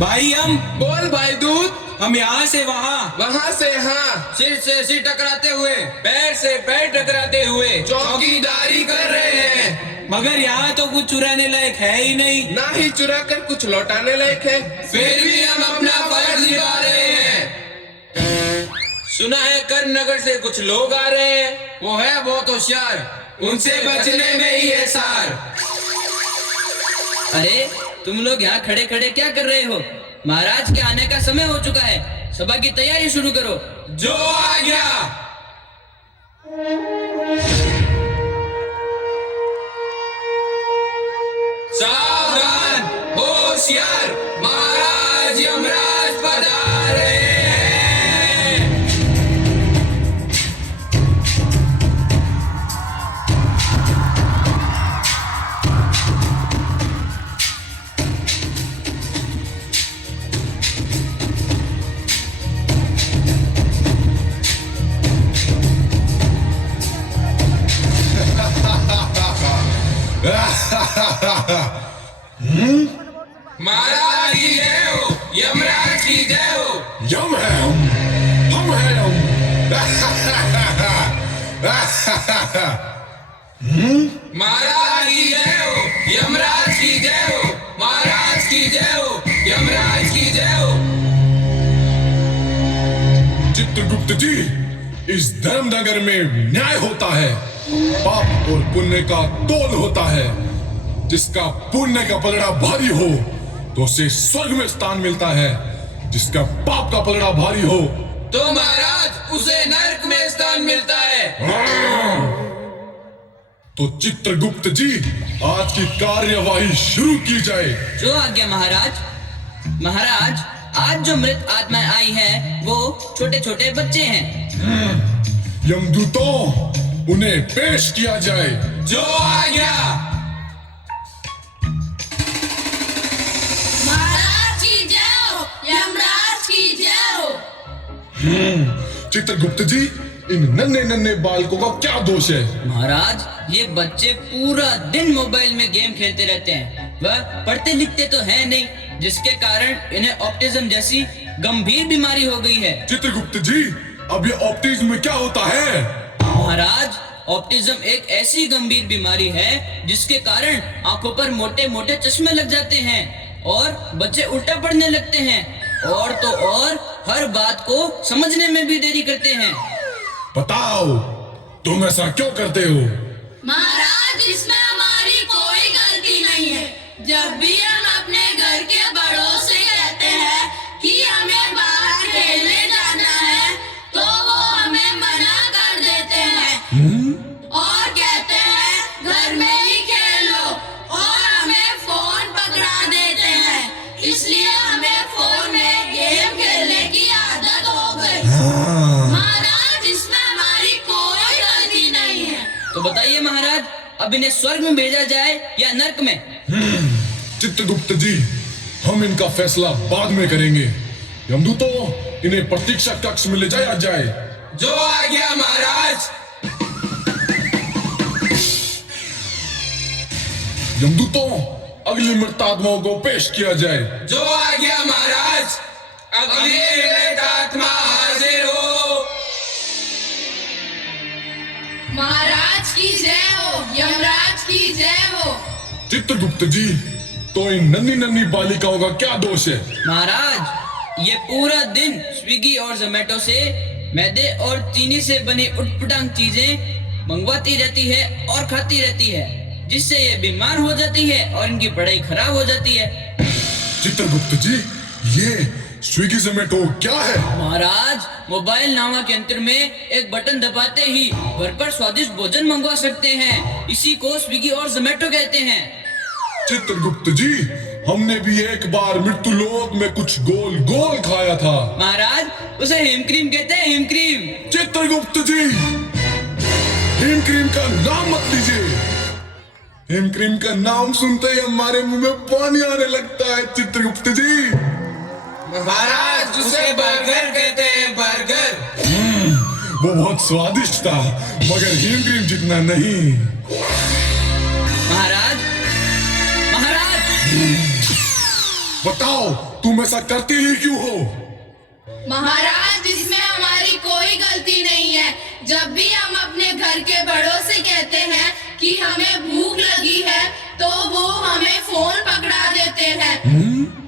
भाई हम बोल भाई दूत। हम यहाँ से वहाँ, वहाँ से यहाँ, सिर से सिर टकराते हुए, पैर से पैर टकराते हुए चौकीदारी कर रहे हैं। मगर यहाँ तो कुछ चुराने लायक है ही नहीं। ना ही चुरा कर कुछ लौटाने लायक है। फिर भी हम अपना फर्ज निभा रहे हैं। सुना है करनगर से कुछ लोग आ रहे हैं। वो है बहुत होशियार, उनसे बचने में ही है सार। अरे तुम लोग यहाँ खड़े खड़े क्या कर रहे हो? महाराज के आने का समय हो चुका है, सभा की तैयारी शुरू करो। जो आ गया। सावधान, होशियार, महाराज यमराज पधारे हैं। महाराज की जय हो, यमराज की जय हो। यम है हम है हम। महाराज की जय हो, यमराज की जय हो, महाराज की जय हो, यमराज की जय हो। चित्रगुप्त जी, इस धर्मनगर में न्याय होता है, पाप और पुण्य का तोल होता है। जिसका पुण्य का पलड़ा भारी हो तो उसे स्वर्ग में स्थान मिलता है, जिसका पाप का पलड़ा भारी हो तो महाराज उसे नरक में स्थान मिलता है। तो चित्रगुप्त जी, आज की कार्यवाही शुरू की जाए। जो आज्ञा महाराज। महाराज, आज जो मृत आत्माएं आई है वो छोटे छोटे बच्चे हैं। यमदूतों, उन्हें पेश किया जाए। जो आ गया। महाराज की जय हो, यमराज की जय हो। चित्रगुप्त जी, इन नन्हे नन्हे बालकों का क्या दोष है? महाराज, ये बच्चे पूरा दिन मोबाइल में गेम खेलते रहते हैं। वह पढ़ते लिखते तो है नहीं, जिसके कारण इन्हें ऑटिज्म जैसी गंभीर बीमारी हो गई है। चित्रगुप्त जी, अब ये ऑप्टिज्म क्या होता है? महाराज, ऑटिज्म एक ऐसी गंभीर बीमारी है जिसके कारण आंखों पर मोटे मोटे चश्मे लग जाते हैं और बच्चे उल्टा पढ़ने लगते हैं, और तो और हर बात को समझने में भी देरी करते हैं। बताओ, तुम ऐसा क्यों करते हो? महाराज, इसमें हमारी कोई गलती नहीं है। जब भी हम अपने घर के बड़ों से कहते हैं कि हमें बाहर खेलने जाना है, तो वो हमें मना कर देते हैं और कहते हैं घर में ही खेल लो, और हमें फोन पकड़ा देते हैं। इसलिए हमें फोन में गेम खेलने की आदत हो गई। महाराज, इसमें हमारी कोई गलती नहीं है। तो बताइए महाराज, अब इन्हें स्वर्ग में भेजा जाए या नरक में? चित्रगुप्त जी, हम इनका फैसला बाद में करेंगे। यमदूतों, इन्हें प्रतीक्षा कक्ष में ले जाया जाए। जो आ गया महाराज। यमदूतों, अगली मृत आत्माओं को पेश किया जाए। जो आ गया महाराज। अगली मृत आत्मा हाजिर हो। महाराज की जय हो, यमराज की जय हो। चित्रगुप्त जी, तो इन नन्ही नन्ही बालिकाओं का क्या दोष है? महाराज, ये पूरा दिन स्विगी और जोमेटो से मैदे और चीनी से बनी उटपटांग चीजें मंगवाती रहती है और खाती रहती है, जिससे ये बीमार हो जाती है और इनकी पढ़ाई खराब हो जाती है। चित्रगुप्त जी, ये स्विगी जोमेटो क्या है? महाराज, मोबाइल नामक यंत्र में एक बटन दबाते ही घर पर स्वादिष्ट भोजन मंगवा सकते हैं। इसी को स्विगी और जोमेटो कहते हैं। चित्रगुप्त जी, हमने भी एक बार मृत्यु लोक में कुछ गोल गोल खाया था। महाराज, उसे हिम क्रीम कहते हैं, हिम क्रीम। चित्रगुप्त जी, हिम क्रीम का नाम मत लीजिए। हिम क्रीम का नाम सुनते ही हमारे मुंह में पानी आने लगता है। चित्रगुप्त जी, महाराज, उसे बर्गर कहते हैं, बर्गर। वो बहुत स्वादिष्ट था, मगर हिम क्रीम जितना नहीं। महाराज, महाराज, बताओ तुम ऐसा करती ही क्यों हो? महाराज, इसमें हमारी कोई गलती नहीं है। जब भी हम अपने घर के बड़ों से कहते हैं कि हमें भूख लगी है, तो वो हमें फोन पकड़ा देते हैं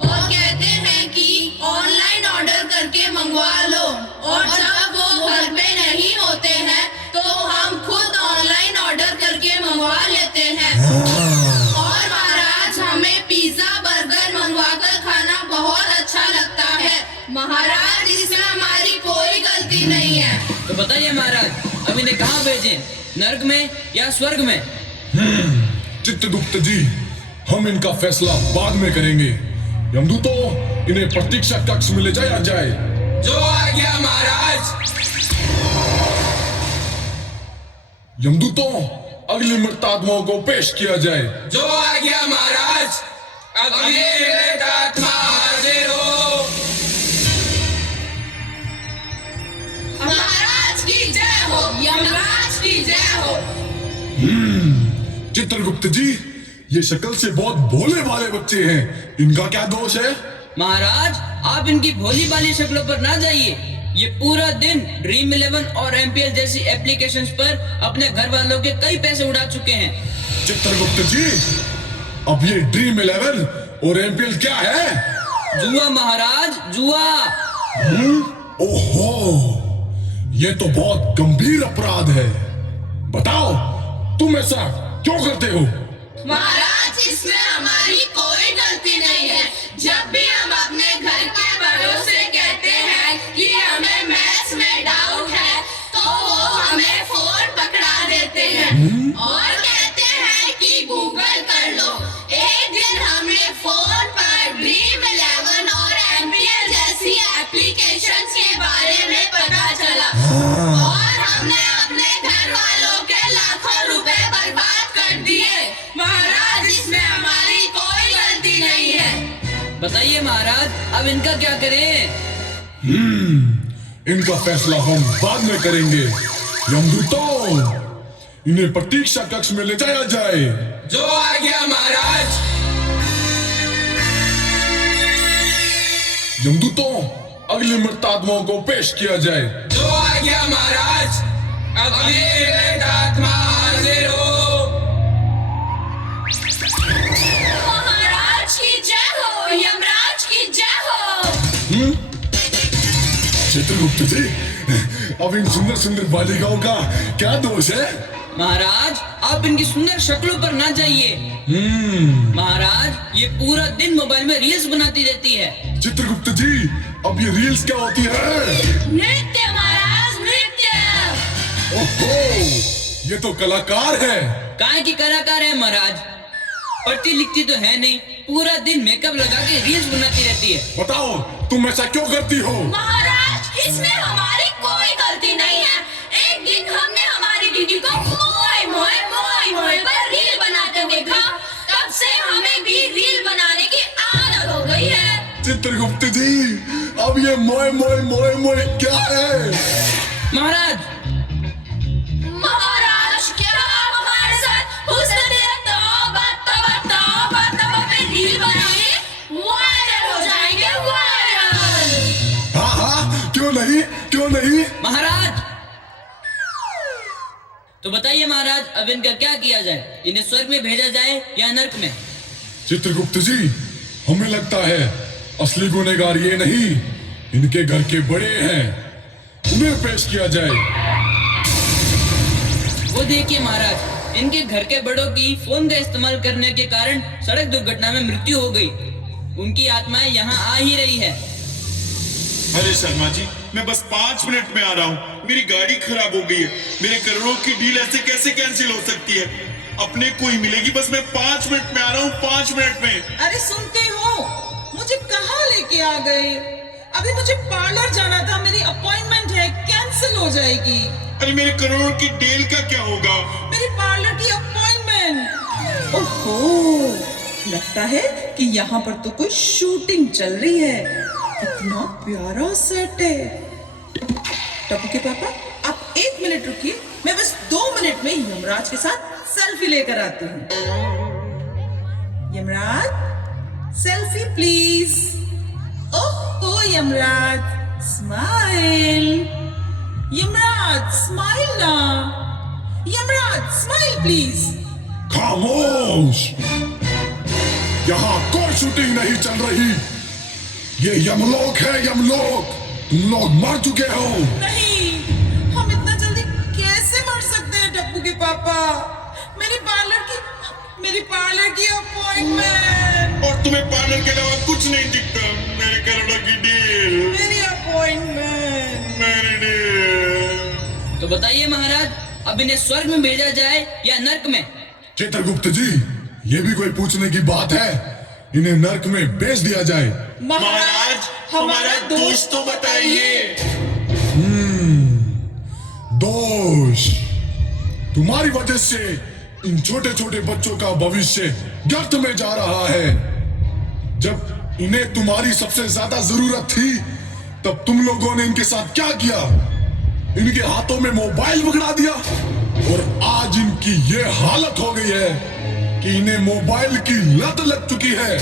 और कहते हैं कि ऑनलाइन ऑर्डर करके मंगवा लो। और जब वो घर पे नहीं होते हैं, तो हम खुद ऑनलाइन ऑर्डर करके मंगवा लेते हैं। और महाराज, हमें पिज्जा बर्गर मंगवाकर खाना बहुत अच्छा लगता है। महाराज, इसमें हमारी कोई गलती नहीं है। तो बताइए महाराज, अब इन्हें कहाँ भेजें, नर्क में या स्वर्ग में? चित्रगुप्त जी, हम इनका फैसला बाद में करेंगे। यमदूतों, इन्हें प्रतीक्षा कक्ष में ले जाया जाए। जो आज्ञा महाराज। यमदूतों, अगली मृत आत्माओं को पेश किया जाए। जो आज्ञा महाराज। अगली मृत आत्मा हाजिर हो। महाराज की जय हो, यमराज की जय हो। चित्रगुप्त जी, ये शक्ल से बहुत भोले भाले बच्चे हैं, इनका क्या दोष है? महाराज, आप इनकी भोली भाली शक्लों पर ना जाइए। ये पूरा दिन ड्रीम 11 और MPL जैसी एप्लीकेशंस पर अपने घर वालों के कई पैसे उड़ा चुके हैं। चित्रगुप्त जी, अब ये ड्रीम 11 और MPL क्या है? जुआ महाराज, जुआ। ओहो, ये तो बहुत गंभीर अपराध है। बताओ, तुम ऐसा क्यों करते हो? महाराज, इसमें हमारी कोई गलती नहीं है। जब भी हम अपने घर के बड़ों से कहते हैं कि हमें मैथ्स में डाउट है, तो वो हमें फोन पकड़ा देते हैं और कहते हैं कि गूगल कर लो। एक दिन हमने फोन पर ड्रीम 11 और MPL जैसी एप्लीकेशंस के बारे में पता चला और हमने अपने घर वालों के लाखों रुपए बर्बाद कर दिए। महाराज, इसमें हमारी कोई गलती नहीं है। बताइए महाराज, अब इनका क्या करें? इनका फैसला हम बाद में करेंगे। यमदूतों, इन्हें प्रतीक्षा कक्ष में ले जाया जाए। जो आज्ञा महाराज। यमदूतों, अगली मृत आत्माओं को पेश किया जाए। जो आज्ञा महाराज। अगली मृत आत्मा हाजिर हो। महाराज की जय हो, यमराज की जय हो। चित्रगुप्त जी, अब इन सुंदर सुंदर बालिकाओं का क्या दोष है? महाराज, आप इनकी सुंदर शक्लों पर ना जाइए। महाराज, ये पूरा दिन मोबाइल में रील्स बनाती रहती है। चित्रगुप्त जी, अब ये रील्स क्या होती है? नृत्य महाराज, नृत्य। ओहो, ये तो कलाकार है। काहे की कलाकार है महाराज? पढ़ती लिखती तो है नहीं, पूरा दिन मेकअप लगा के रील्स बनाती रहती है। बताओ, तुम ऐसा क्यों करती हो? महाराज, इसमें हमारी कोई गलती नहीं है। एक दिन हमने हमारी दीदी को मोए मोए मोए मोए पर रील बनाते देखा, तब से हमें भी रील बनाने की आदत हो गई है। चित्रगुप्त जी, अब ये मोए मोए मोए मोए क्या है? महाराज, महाराज, क्या आप हमारे साथ हुस्न तौबा तौबा तौबा तौबा पे रील बनाएंगे? वायरल हो जाएंगे, वायरल। हाँ हाँ, क्यों नहीं, क्यों नहीं? महाराज, तो बताइए महाराज, अब इनका क्या किया जाए? इन्हें स्वर्ग में भेजा जाए या नर्क में? चित्रगुप्त जी, हमें लगता है असली गुनहगार ये नहीं, इनके घर के बड़े हैं, उन्हें पेश किया जाए। वो देखिए महाराज, इनके घर के बड़ों की फोन का इस्तेमाल करने के कारण सड़क दुर्घटना में मृत्यु हो गई। उनकी आत्माएं यहाँ आ ही रही है। अरे शर्मा जी, मैं बस 5 मिनट में आ रहा हूँ। मेरी गाड़ी खराब हो गई है। मेरे करोड़ों की डील ऐसे कैसे कैंसिल हो सकती है? अपने को ही मिलेगी, बस मैं 5 मिनट में आ रहा हूँ, 5 मिनट में। अरे सुनते हो, मुझे कहाँ लेके आ गए? अभी मुझे पार्लर जाना था, मेरी अपॉइंटमेंट है, कैंसिल हो जाएगी। अरे मेरे करोड़ों की डील का क्या होगा? मेरी पार्लर की अपॉइंटमेंट। ओहो, लगता है कि यहाँ पर तो कोई शूटिंग चल रही है। कितना प्यारा सेट है। टप्पू के पापा, आप 1 मिनट रुकिए, मैं बस 2 मिनट में यमराज के साथ सेल्फी लेकर आती हूँ। Yamraj, selfie please. Oh Yamraj, smile. Yamraj smile ना। Yamraj smile please. खामोश, यहाँ कोई शूटिंग नहीं चल रही। ये यमलोक है, यमलोक। तुम लोग मर चुके हो। नहीं, हम इतना जल्दी कैसे मर सकते हैं टप्पू के पापा? मेरी पार्लर की अपॉइंटमेंट। और तुम्हें पार्लर के अलावा कुछ नहीं दिखता। मेरे करोड़ों की डील, मेरी अपॉइंटमेंट। मेरी डील। तो बताइए महाराज, अब इन्हें स्वर्ग में भेजा जाए या नर्क में? चित्रगुप्त जी, ये भी कोई पूछने की बात है? इन्हें नर्क में भेज दिया जाए। महाराज, हमारा दोष तो बताइए। दोष, तुम्हारी वजह से इन छोटे छोटे बच्चों का भविष्य गर्त में जा रहा है। जब इन्हें तुम्हारी सबसे ज्यादा जरूरत थी, तब तुम लोगों ने इनके साथ क्या किया? इनके हाथों में मोबाइल पकड़ा दिया, और आज इनकी ये हालत हो गई है कि इन्हें मोबाइल की लत लग चुकी है।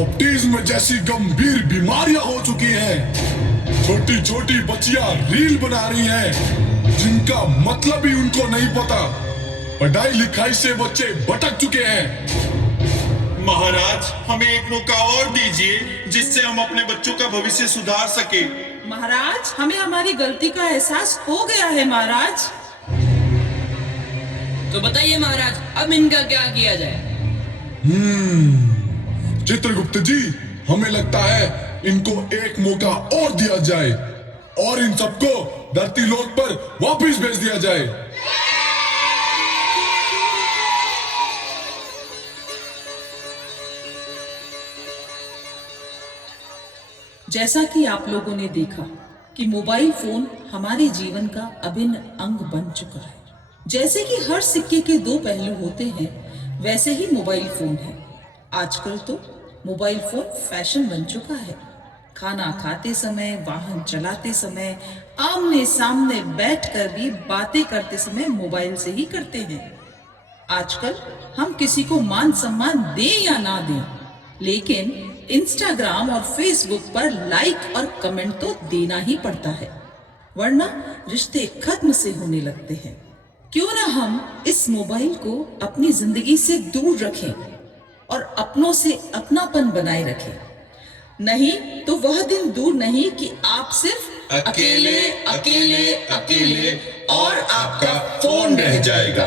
ऑटिज्म जैसी गंभीर बीमारियां हो चुकी हैं। छोटी छोटी बच्चियां रील बना रही हैं, जिनका मतलब ही उनको नहीं पता। पढ़ाई लिखाई से बच्चे भटक चुके हैं। महाराज, हमें एक मौका और दीजिए, जिससे हम अपने बच्चों का भविष्य सुधार सके। महाराज, हमें हमारी गलती का एहसास हो गया है महाराज। तो बताइए महाराज, अब इनका क्या किया जाए? चित्रगुप्त जी, हमें लगता है इनको एक मौका और दिया जाए और इन सबको धरती लोक पर वापस भेज दिया जाए। जैसा कि आप लोगों ने देखा कि मोबाइल फोन हमारे जीवन का अभिन्न अंग बन चुका है। जैसे कि हर सिक्के के दो पहलू होते हैं, वैसे ही मोबाइल फोन है। आजकल तो मोबाइल फोन फैशन बन चुका है। खाना खाते समय, वाहन चलाते समय, आमने सामने बैठकर भी बातें करते समय मोबाइल से ही करते हैं। आजकल हम किसी को मान सम्मान दें या ना दें, लेकिन इंस्टाग्राम और फेसबुक पर लाइक और कमेंट तो देना ही पड़ता है, वरना रिश्ते खत्म से होने लगते हैं। क्यों ना हम इस मोबाइल को अपनी जिंदगी से दूर रखें और अपनों से अपनापन बनाए रखें। नहीं तो वह दिन दूर नहीं कि आप सिर्फ अकेले और आपका फोन रह जाएगा।